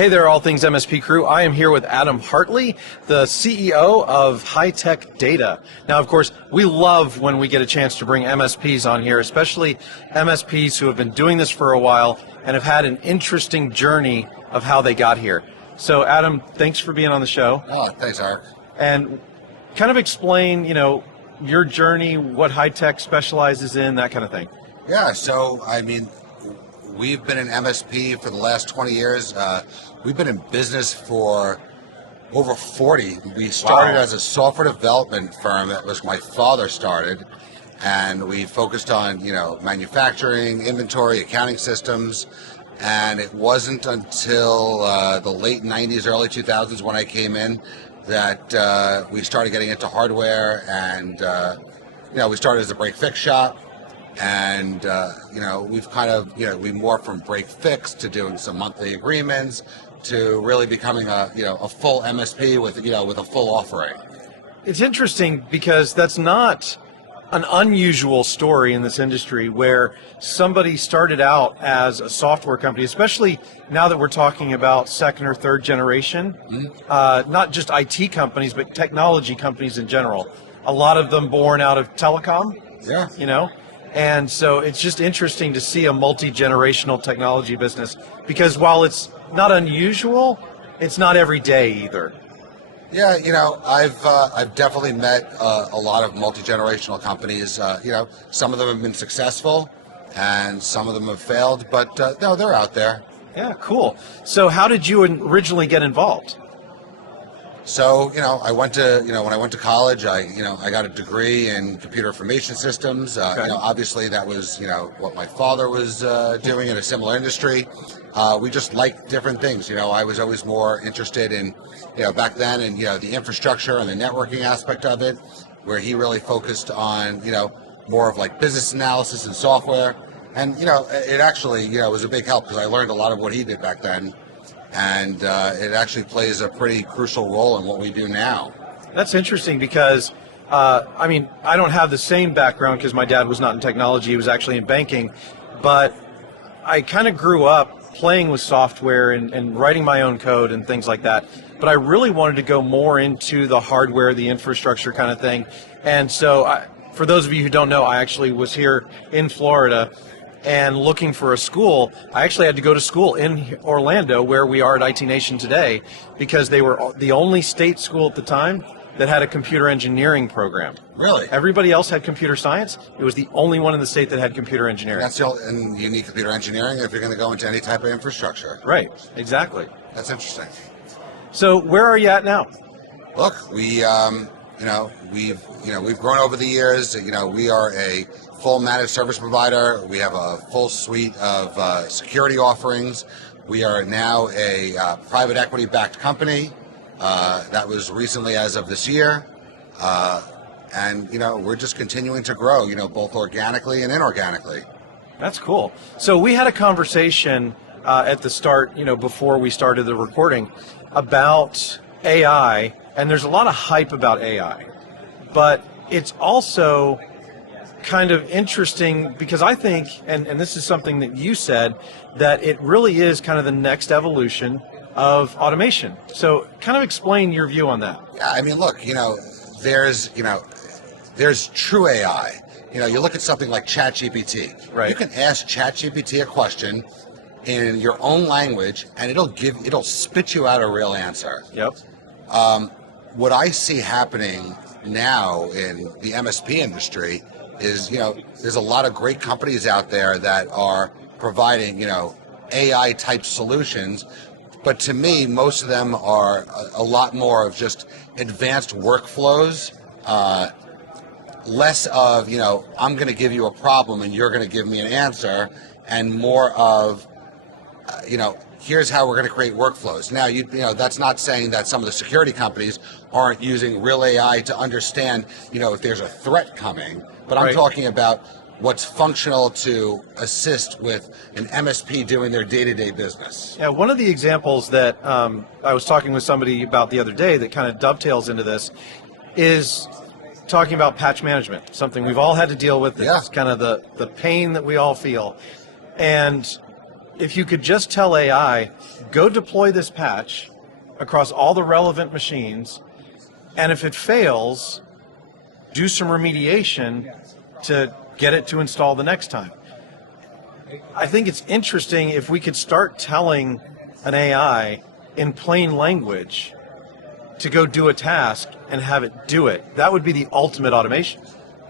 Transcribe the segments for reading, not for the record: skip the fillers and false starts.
Hey there, All Things MSP crew. I am here with Adam Hartley, the CEO of Hi-Tek Data. Now, of course, we love when we get a chance to bring MSPs on here, especially MSPs who have been doing this for a while and have had an interesting journey of how they got here. So, Adam, thanks for being on the show. Oh, thanks, Eric. And kind of explain, your journey, what Hi-Tek specializes in, that kind of thing. Yeah, so, we've been an MSP for the last 20 years. We've been in business for over 40. We started as a software development firm that was my father started, and we focused on, manufacturing, inventory, accounting systems, and it wasn't until the late 90s, early 2000s when I came in that we started getting into hardware, and, we started as a break-fix shop. And, we've kind of, we morphed from break fix to doing some monthly agreements to really becoming a full MSP with a full offering. It's interesting because that's not an unusual story in this industry where somebody started out as a software company, especially now that we're talking about second or third generation, not just IT companies, but technology companies in general. A lot of them born out of telecom, And so it's just interesting to see a multi-generational technology business because while it's not unusual, it's not every day either. Yeah, I've definitely met a lot of multi-generational companies. Some of them have been successful and some of them have failed, but no, they're out there. Yeah, cool. So how did you originally get involved? So, I went to, when I went to college, I got a degree in computer information systems. Obviously that was, what my father was doing in a similar industry. We just liked different things. I was always more interested in, back then in, the infrastructure and the networking aspect of it, where he really focused on, more of like business analysis and software. And, it actually, was a big help because I learned a lot of what he did back then. And it actually plays a pretty crucial role in what we do now. That's interesting because, I don't have the same background because my dad was not in technology, he was actually in banking, but I kind of grew up playing with software and writing my own code and things like that. But I really wanted to go more into the hardware, the infrastructure kind of thing. And so for those of you who don't know, I actually was here in Florida and looking for a school. I actually had to go to school in Orlando, where we are at IT Nation today, because they were the only state school at the time that had a computer engineering program. Really? Everybody else had computer science. It was the only one in the state that had computer engineering. And you need computer engineering if you're going to go into any type of infrastructure. Right, exactly. That's interesting. So where are you at now? Look, we've grown over the years. We are a full managed service provider. We have a full suite of security offerings. We are now a private equity-backed company. That was recently as of this year. And we're just continuing to grow, both organically and inorganically. That's cool. So we had a conversation at the start, before we started the recording, about AI, and there's a lot of hype about AI. But it's also kind of interesting because I think, and this is something that you said, that it really is kind of the next evolution of automation. So kind of explain your view on that. Yeah, look, there's true AI. You look at something like ChatGPT. Right. You can ask ChatGPT a question in your own language and it'll spit you out a real answer. Yep. What I see happening now in the MSP industry is, there's a lot of great companies out there that are providing, AI type solutions. But to me, most of them are a lot more of just advanced workflows, less of, I'm going to give you a problem and you're going to give me an answer, and more of, here's how we're going to create workflows. Now, that's not saying that some of the security companies aren't using real AI to understand, if there's a threat coming. But I'm talking about what's functional to assist with an MSP doing their day-to-day business. Yeah, one of the examples that I was talking with somebody about the other day that kind of dovetails into this is talking about patch management, something we've all had to deal with. It's kind of the pain that we all feel. And if you could just tell AI, go deploy this patch across all the relevant machines, and if it fails, do some remediation to get it to install the next time. I think it's interesting if we could start telling an AI in plain language to go do a task and have it do it. That would be the ultimate automation.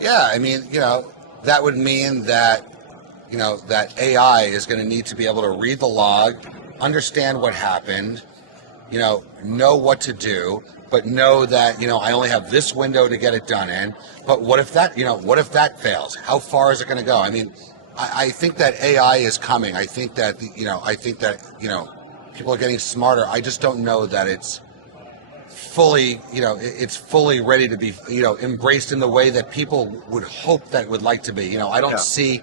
Yeah, I mean, that would mean that, that AI is going to need to be able to read the log, understand what happened, know what to do, but know that, I only have this window to get it done in. But what if that fails? How far is it going to go? I mean, I think that AI is coming. I think that, people are getting smarter. I just don't know that it's fully, it's fully ready to be, embraced in the way that people would hope that would like to be. I don't see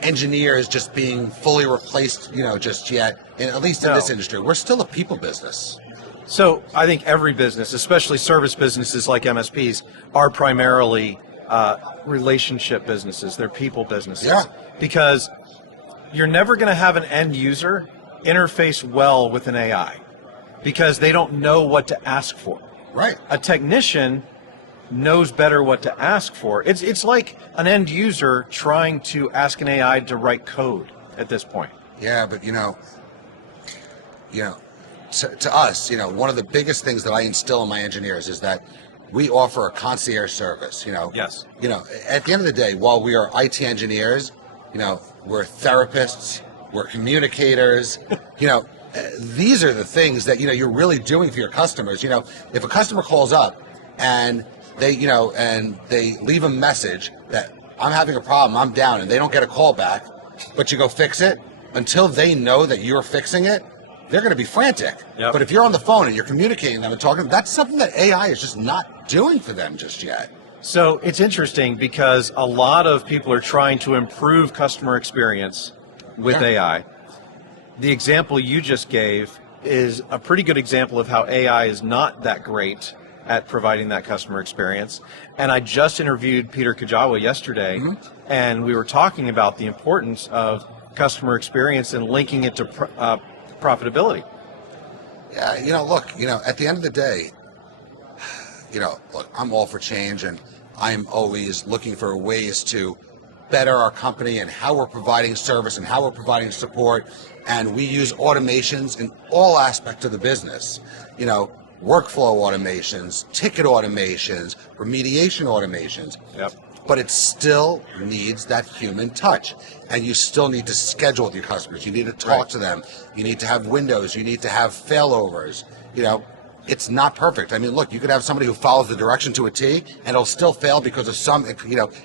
engineers just being fully replaced, just yet, at least in this industry. We're still a people business. So I think every business, especially service businesses like MSPs, are primarily relationship businesses. They're people businesses. Yeah. Because you're never going to have an end user interface well with an AI because they don't know what to ask for. Right. A technician knows better what to ask for. It's like an end user trying to ask an AI to write code at this point. Yeah, but to us, one of the biggest things that I instill in my engineers is that we offer a concierge service. Yes. At the end of the day, while we are IT engineers, we're therapists, we're communicators. These are the things that you're really doing for your customers. If a customer calls up and they leave a message that I'm having a problem, I'm down, and they don't get a call back, but you go fix it, until they know that you're fixing it, they're going to be frantic. Yep. But if you're on the phone and you're communicating them and talking, that's something that AI is just not doing for them just yet. So it's interesting because a lot of people are trying to improve customer experience with AI. The example you just gave is a pretty good example of how AI is not that great at providing that customer experience. And I just interviewed Peter Kajawa yesterday, and we were talking about the importance of customer experience and linking it to profitability. Yeah, look, at the end of the day, look, I'm all for change, and I'm always looking for ways to better our company and how we're providing service and how we're providing support. And we use automations in all aspects of the business. Workflow automations, ticket automations, remediation automations. Yep. But it still needs that human touch. And you still need to schedule with your customers. You need to talk to them. You need to have windows. You need to have failovers. It's not perfect. I mean, look, you could have somebody who follows the direction to a T, and it'll still fail because of some,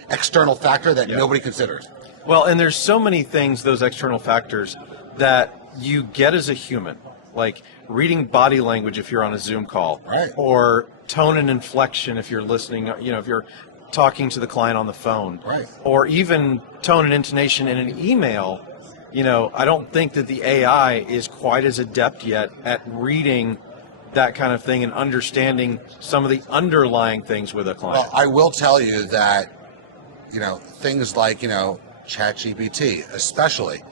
external factor that nobody considers. Well, and there's so many things, those external factors, that you get as a human, like reading body language if you're on a Zoom call, or tone and inflection if you're listening, if you're talking to the client on the phone, or even tone and intonation in an email. I don't think that the AI is quite as adept yet at reading that kind of thing and understanding some of the underlying things with a client. Well, I will tell you that, things like, ChatGPT, especially,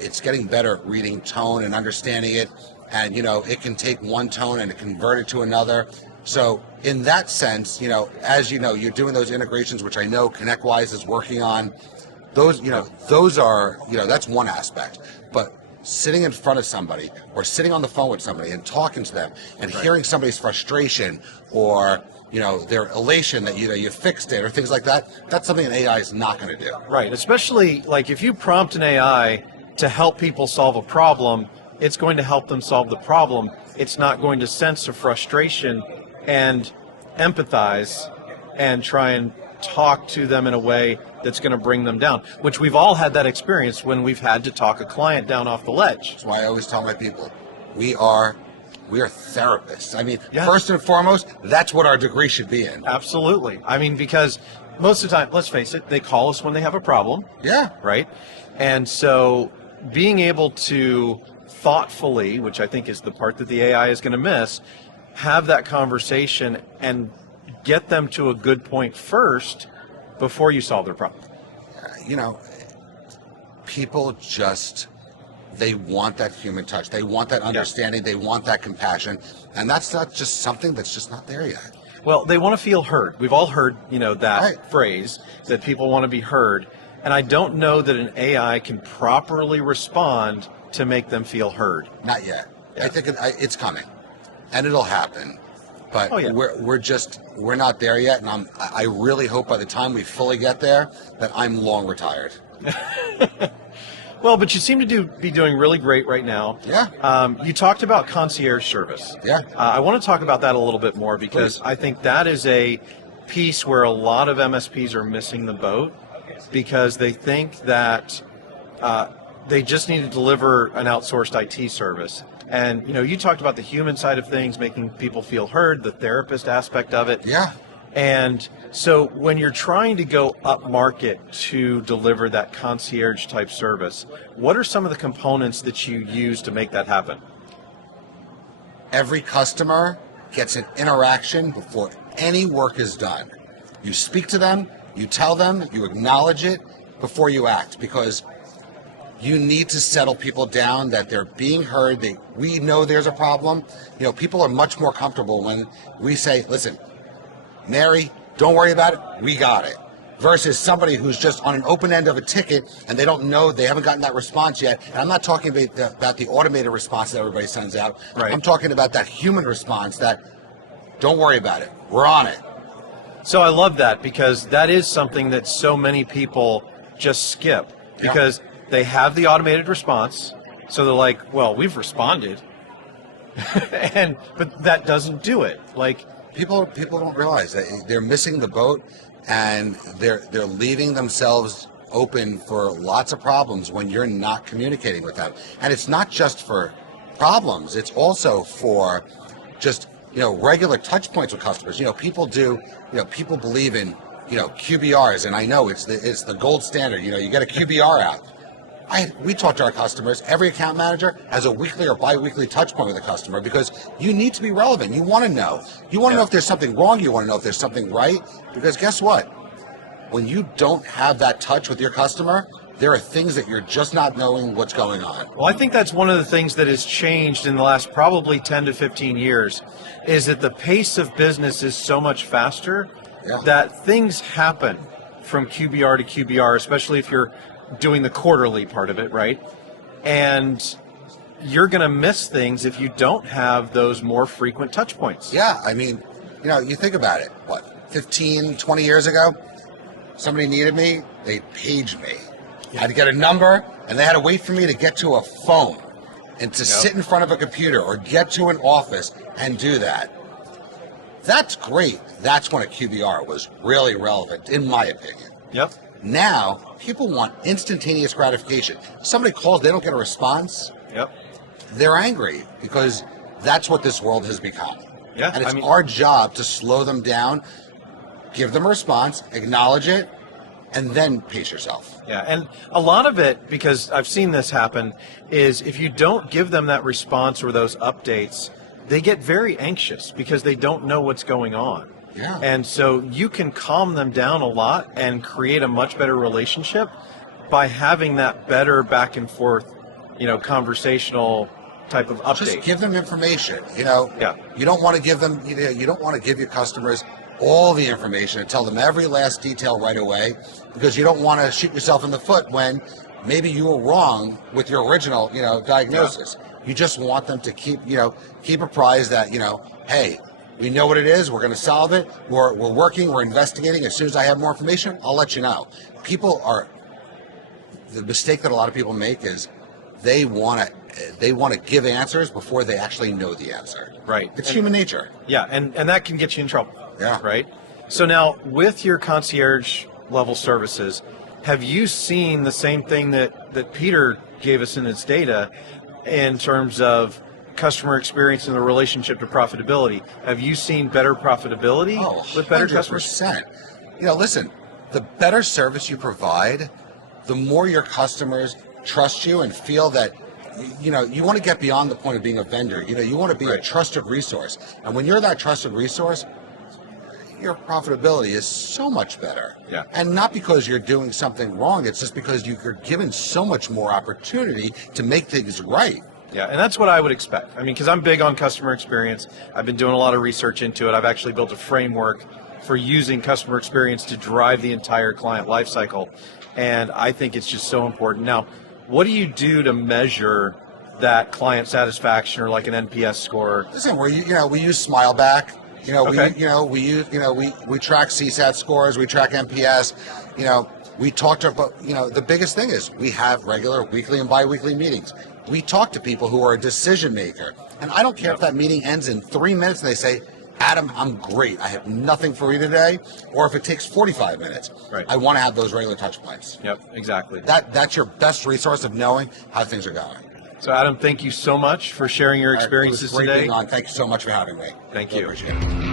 it's getting better at reading tone and understanding it. And, it can take one tone and convert it to another. So in that sense, as you're doing those integrations, which I know ConnectWise is working on, those are, that's one aspect. But sitting in front of somebody or sitting on the phone with somebody and talking to them and hearing somebody's frustration or, their elation that, you fixed it or things like that, that's something an AI is not going to do. Right. Especially like if you prompt an AI to help people solve a problem, it's going to help them solve the problem. It's not going to sense a frustration and empathize and try and talk to them in a way that's going to bring them down, which we've all had that experience when we've had to talk a client down off the ledge. That's why I always tell my people, we are therapists. I mean, first and foremost, that's what our degree should be in. Absolutely. I mean, because most of the time, let's face it, they call us when they have a problem. Yeah. Right? And so being able to thoughtfully, which I think is the part that the AI is going to miss, have that conversation and get them to a good point first before you solve their problem. People just they want that human touch. They want that understanding. They want that compassion. And that's not just something that's just not there yet. Well, they want to feel heard. We've all heard, that Right. phrase, that people want to be heard. And I don't know that an AI can properly respond to make them feel heard. Not yet. Yeah. I think it's coming, and it'll happen. But we're not there yet, and I really hope by the time we fully get there that I'm long retired. Well, but you seem to be doing really great right now. Yeah. You talked about concierge service. Yeah. I want to talk about that a little bit more because I think that is a piece where a lot of MSPs are missing the boat because they think that they just need to deliver an outsourced IT service. And, you talked about the human side of things, making people feel heard, the therapist aspect of it. Yeah. And so when you're trying to go up market to deliver that concierge type service, what are some of the components that you use to make that happen? Every customer gets an interaction before any work is done. You speak to them, you tell them, you acknowledge it before you act, because you need to settle people down that they're being heard. We know there's a problem. People are much more comfortable when we say, listen, Mary, don't worry about it. We got it. Versus somebody who's just on an open end of a ticket and they don't know, they haven't gotten that response yet. And I'm not talking about the automated response that everybody sends out. Right. I'm talking about that human response that, don't worry about it. We're on it. So I love that because that is something that so many people just skip because they have the automated response. So they're like, well, we've responded. But that doesn't do it. People don't realize that they're missing the boat, and they're leaving themselves open for lots of problems when you're not communicating with them. And it's not just for problems; it's also for just regular touch points with customers. People believe in QBRs, and I know it's the gold standard. You get a QBR out. We talk to our customers. Every account manager has a weekly or bi-weekly touch point with a customer because you need to be relevant. You want to know. You want to know if there's something wrong. You want to know if there's something right. Because guess what? When you don't have that touch with your customer, there are things that you're just not knowing what's going on. Well, I think that's one of the things that has changed in the last probably 10 to 15 years is that the pace of business is so much faster that things happen from QBR to QBR, especially if you're doing the quarterly part of it, right? And you're going to miss things if you don't have those more frequent touch points. Yeah, I mean, you think about it. 15, 20 years ago, somebody needed me, they'd page me. I had to get a number, and they had to wait for me to get to a phone and to sit in front of a computer or get to an office and do that. That's great. That's when a QBR was really relevant, in my opinion. Yep. Now, people want instantaneous gratification. Somebody calls, they don't get a response. Yep. They're angry because that's what this world has become. Yeah, and it's our job to slow them down, give them a response, acknowledge it, and then pace yourself. Yeah, and a lot of it, because I've seen this happen, is if you don't give them that response or those updates, they get very anxious because they don't know what's going on. Yeah. And so you can calm them down a lot and create a much better relationship by having that better back and forth, conversational type of update. Just give them information. You don't want to give them, you don't want to give your customers all the information and tell them every last detail right away because you don't want to shoot yourself in the foot when maybe you were wrong with your original, diagnosis. Yeah. You just want them to keep apprised that, hey, we know what it is. We're going to solve it. We're working. We're investigating. As soon as I have more information, I'll let you know. The mistake that a lot of people make is they want to give answers before they actually know the answer. Right. It's human nature. Yeah, and that can get you in trouble. Yeah. Right. So now with your concierge level services, have you seen the same thing that Peter gave us in his data in terms of customer experience and the relationship to profitability? Have you seen better profitability with better customers? 100%. Listen, the better service you provide, the more your customers trust you and feel that, you want to get beyond the point of being a vendor. You want to be a trusted resource. And when you're that trusted resource, your profitability is so much better. Yeah. And not because you're doing something wrong, it's just because you're given so much more opportunity to make things right. Yeah, and that's what I would expect. I mean, because I'm big on customer experience. I've been doing a lot of research into it. I've actually built a framework for using customer experience to drive the entire client lifecycle. And I think it's just so important. Now, what do you do to measure that client satisfaction or like an NPS score? Listen, we use Smileback. Okay. We track CSAT scores, we track NPS. We talk to, the biggest thing is we have regular weekly and bi-weekly meetings. We talk to people who are a decision maker, and I don't care if that meeting ends in 3 minutes and they say, Adam, I'm great. I have nothing for you today, or if it takes 45 minutes. Right. I want to have those regular touch points. Yep, exactly. That's your best resource of knowing how things are going. So, Adam, thank you so much for sharing your experiences It was great today. being on. Thank you so much for having me. Thank Really you. appreciate it.